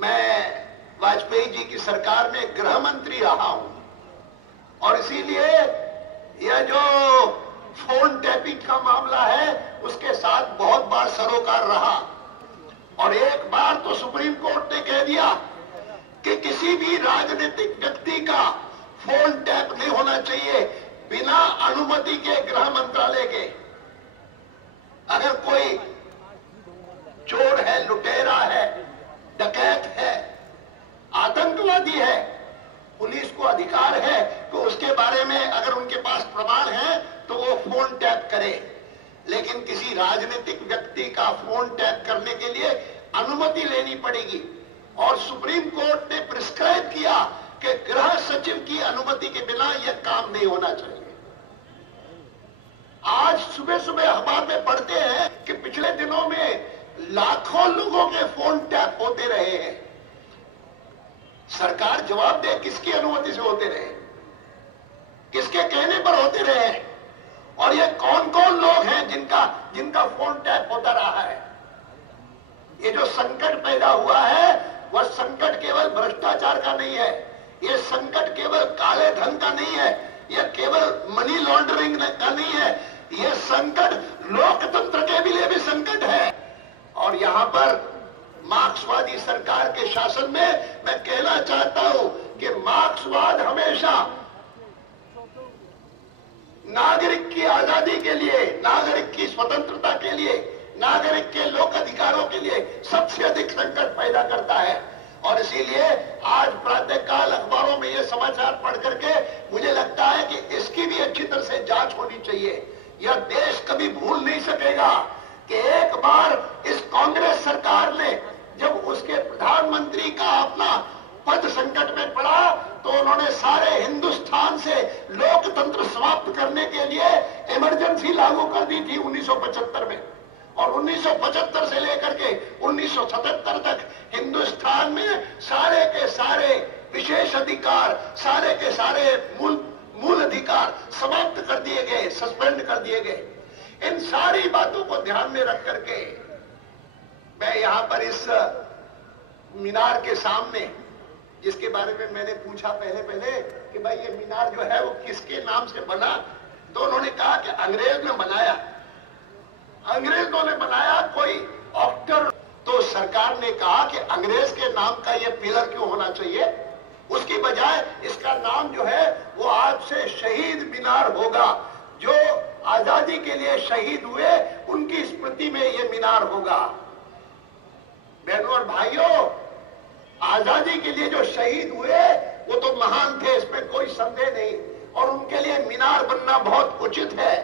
मैं वाजपेयी जी की सरकार में गृह मंत्री रहा हूं और इसीलिए यह जो फोन टैपिंग का मामला है उसके साथ बहुत बार सरोकार रहा। और एक बार तो सुप्रीम कोर्ट ने कह दिया कि किसी भी राजनीतिक व्यक्ति का फोन टैप नहीं होना चाहिए बिना अनुमति के गृह मंत्रालय के। अगर कोई चोर है, लुटेरा है, डकैत है, आतंकवादी है, पुलिस को अधिकार है कि उसके बारे में अगर उनके पास प्रमाण है तो वो फोन टैप करे। लेकिन किसी राजनीतिक व्यक्ति का फोन टैप करने के लिए अनुमति लेनी पड़ेगी और सुप्रीम कोर्ट ने प्रिस्क्राइब किया कि गृह सचिव की अनुमति के बिना यह काम नहीं होना चाहिए। आज सुबह सुबह अखबार में पढ़ते हैं कि पिछले दिनों में लाखों लोगों के फोन टैप होते रहे हैं। सरकार जवाब दे किसकी अनुमति से होते रहे, किसके कहने पर होते रहे और ये कौन कौन लोग हैं जिनका फोन टैप होता रहा है। ये जो संकट पैदा हुआ है वह संकट केवल भ्रष्टाचार का नहीं है, ये संकट केवल काले धन का नहीं है, यह केवल मनी लॉन्ड्रिंग का नहीं है, यह संकट लोकतंत्र के लिए भी संकट है। और यहां पर मार्क्सवादी सरकार के शासन में मैं कहना चाहता हूं कि मार्क्सवाद हमेशा नागरिक की आजादी के लिए, नागरिक की स्वतंत्रता के लिए, नागरिक के लोक अधिकारों के लिए सबसे अधिक संकट पैदा करता है। और इसीलिए आज प्रातःकाल अखबारों में यह समाचार पढ़ करके मुझे लगता है कि इसकी भी अच्छी तरह से जांच होनी चाहिए। यह देश कभी भूल नहीं सकेगा कि एक बार इस कांग्रेस सरकार ने जब उसके प्रधानमंत्री का अपना पद संकट में पड़ा तो उन्होंने सारे हिंदुस्तान से लोकतंत्र समाप्त करने के लिए इमरजेंसी लागू कर दी थी 1975 में। और 1975 से लेकर के 1977 तक हिंदुस्तान में सारे के सारे विशेष अधिकार, सारे के सारे मूल अधिकार समाप्त कर दिए गए, सस्पेंड कर दिए गए। इन सारी बातों को ध्यान में रख करके मैं यहां पर इस मीनार के सामने, जिसके बारे में मैंने पूछा पहले कि भाई ये मीनार जो है वो किसके नाम से बना, तो उन्होंने कहा कि अंग्रेज ने बनाया, अंग्रेजों ने बनाया, कोई ऑक्टर। तो सरकार ने कहा कि अंग्रेज के नाम का ये पिलर क्यों होना चाहिए, उसकी बजाय इसका नाम जो है वो आज से शहीद मीनार होगा। जो आजादी के लिए शहीद हुए उनकी स्मृति में ये मीनार होगा। बहनों और भाइयों, आजादी के लिए जो शहीद हुए वो तो महान थे, इसमें कोई संदेह नहीं, और उनके लिए मीनार बनना बहुत उचित है।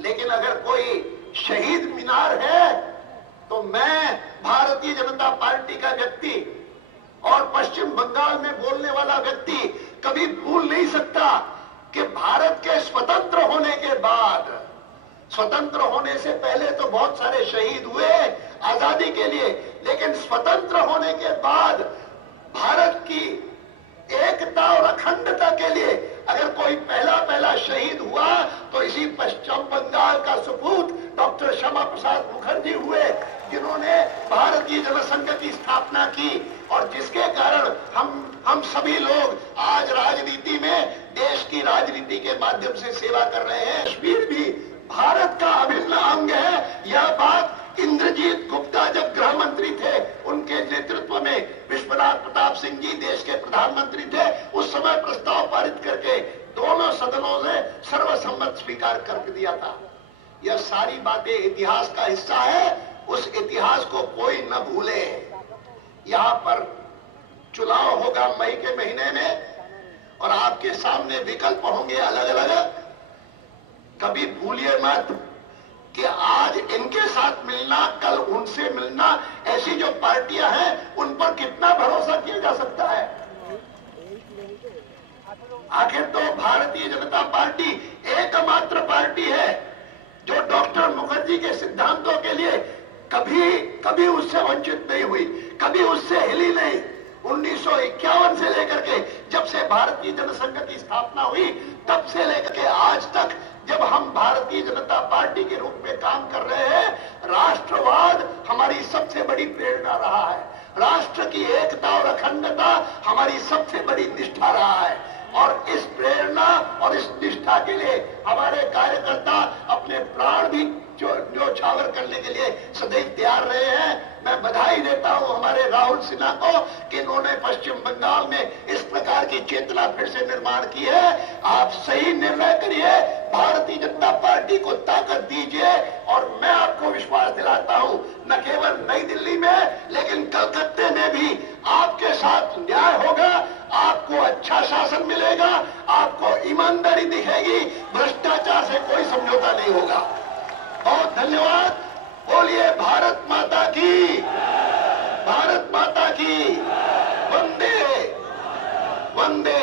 लेकिन अगर कोई शहीद मीनार है तो मैं भारतीय जनता पार्टी का व्यक्ति और पश्चिम बंगाल में बोलने वाला व्यक्ति कभी भूल नहीं सकता कि भारत के स्वतंत्र होने के बाद, स्वतंत्र होने से पहले तो बहुत सारे शहीद हुए आजादी के लिए, लेकिन स्वतंत्र होने के बाद भारत की एकता और अखंडता के लिए अगर कोई पहला शहीद हुआ तो इसी पश्चिम बंगाल का सपूत डॉक्टर श्यामा प्रसाद मुखर्जी हुए, जिन्होंने भारतीय जनसंघ की स्थापना की और जिसके कारण हम सभी लोग आज राजनीति में, देश की राजनीति के माध्यम से सेवा कर रहे हैं। कश्मीर भी भारत का अभिन्न अंग है। यह बात इंद्रजीत गुप्ता जब गृह मंत्री थे उनके नेतृत्व में विश्वनाथ प्रताप सिंह जी देश के प्रधानमंत्री थे, उस समय प्रस्ताव पारित करके दोनों सदनों ने सर्वसम्मत स्वीकार कर दिया था। यह सारी बातें इतिहास का हिस्सा है, उस इतिहास को कोई न भूले। यहाँ पर चुनाव होगा मई के महीने में और आपके सामने विकल्प होंगे अलग अलग। कभी भूलिए मत कि आज इनके साथ मिलना, कल उनसे मिलना, ऐसी जो पार्टियां हैं उन पर कितना भरोसा किया जा सकता है। आखिर तो भारतीय जनता पार्टी एकमात्र पार्टी है जो डॉक्टर मुखर्जी के सिद्धांतों के लिए कभी उससे वंचित नहीं हुई, कभी उससे हिली नहीं। 1951 से लेकर के जब से भारतीय जनसंघ की स्थापना हुई तब से लेकर के आज तक जब हम भारतीय जनता पार्टी के रूप में काम कर रहे हैं, राष्ट्रवाद हमारी सबसे बड़ी प्रेरणा रहा है। राष्ट्र की एकता और अखंडता हमारी सबसे बड़ी निष्ठा रहा है और इस प्रेरणा और इस निष्ठा के लिए हमारे कार्यकर्ता अपने प्राण भी न्योछावर करने के लिए सदैव तैयार रहे हैं। मैं बधाई देता हूं हमारे राहुल सिन्हा को कि इन्होंने पश्चिम बंगाल में इस प्रकार की चेतना फिर से निर्माण की है। आप सही निर्णय करिए, भारतीय जनता पार्टी को ताकत दीजिए और मैं आपको विश्वास दिलाता हूं न केवल नई दिल्ली में लेकिन कलकत्ते में भी आपके साथ न्याय होगा, आपको अच्छा शासन मिलेगा, आपको ईमानदारी दिखेगी, भ्रष्टाचार से कोई समझौता नहीं होगा। बहुत धन्यवाद। बोलिए भारत माता की, भारत माता की, वंदे वंदे।